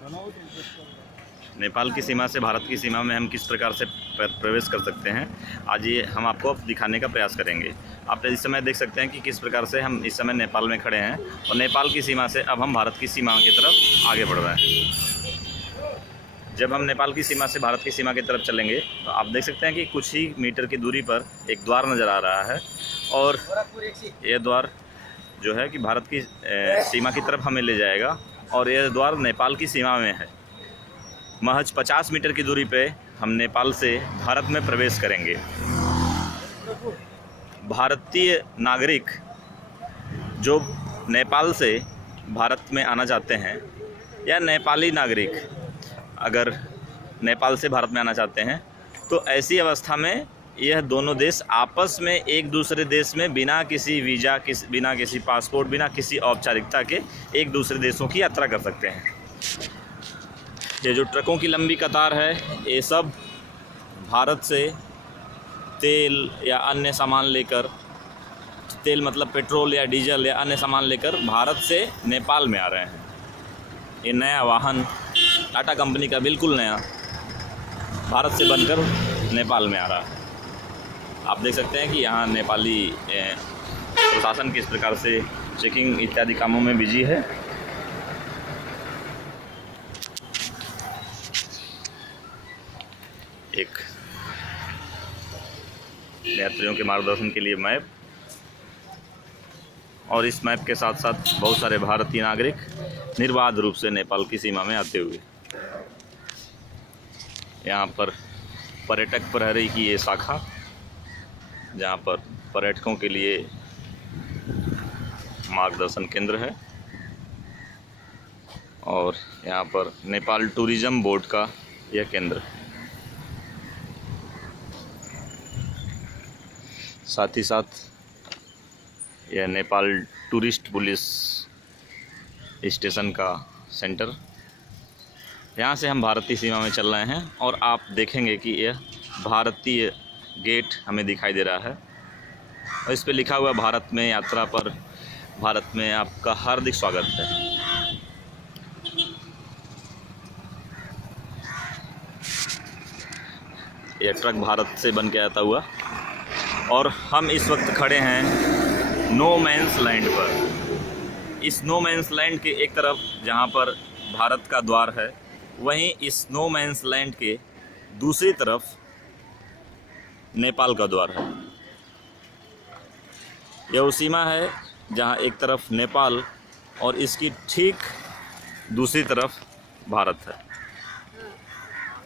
नेपाल की सीमा से भारत की सीमा में हम किस प्रकार से प्रवेश कर सकते हैं, आज ये हम आपको दिखाने का प्रयास करेंगे। आप इस समय देख सकते हैं कि किस प्रकार से हम इस समय नेपाल में खड़े हैं और नेपाल की सीमा से अब हम भारत की सीमा की तरफ आगे बढ़ रहे हैं। जब हम नेपाल की सीमा से भारत की सीमा की तरफ चलेंगे तो आप देख सकते हैं कि कुछ ही मीटर की दूरी पर एक द्वार नज़र आ रहा है और यह द्वार जो है कि भारत की सीमा की तरफ हमें ले जाएगा और यह द्वार नेपाल की सीमा में है। महज 50 मीटर की दूरी पे हम नेपाल से भारत में प्रवेश करेंगे। भारतीय नागरिक जो नेपाल से भारत में आना चाहते हैं या नेपाली नागरिक अगर नेपाल से भारत में आना चाहते हैं तो ऐसी अवस्था में यह दोनों देश आपस में एक दूसरे देश में बिना किसी वीज़ा बिना किसी पासपोर्ट बिना किसी औपचारिकता के एक दूसरे देशों की यात्रा कर सकते हैं। ये जो ट्रकों की लंबी कतार है ये सब भारत से तेल या अन्य सामान लेकर, तेल मतलब पेट्रोल या डीजल या अन्य सामान लेकर भारत से नेपाल में आ रहे हैं। ये नया वाहन टाटा कंपनी का बिल्कुल नया भारत से बनकर नेपाल में आ रहा है। आप देख सकते हैं कि यहाँ नेपाली प्रशासन किस प्रकार से चेकिंग इत्यादि कामों में बिजी है। एक यात्रियों के मार्गदर्शन के लिए मैप और इस मैप के साथ साथ बहुत सारे भारतीय नागरिक निर्बाध रूप से नेपाल की सीमा में आते हुए। यहाँ पर पर्यटक प्रहरी की ये शाखा जहाँ पर पर्यटकों के लिए मार्गदर्शन केंद्र है और यहाँ पर नेपाल टूरिज्म बोर्ड का यह केंद्र है। साथ ही साथ यह नेपाल टूरिस्ट पुलिस स्टेशन का सेंटर। यहाँ से हम भारतीय सीमा में चल रहे हैं और आप देखेंगे कि यह भारतीय गेट हमें दिखाई दे रहा है और इस पे लिखा हुआ भारत में यात्रा पर भारत में आपका हार्दिक स्वागत है। यह ट्रक भारत से बन के आता हुआ और हम इस वक्त खड़े हैं नो मैंस लैंड पर। इस नो मैंस लैंड के एक तरफ जहां पर भारत का द्वार है, वहीं इस नो मैंस लैंड के दूसरी तरफ नेपाल का द्वार है। यह वो सीमा है जहां एक तरफ नेपाल और इसकी ठीक दूसरी तरफ भारत है।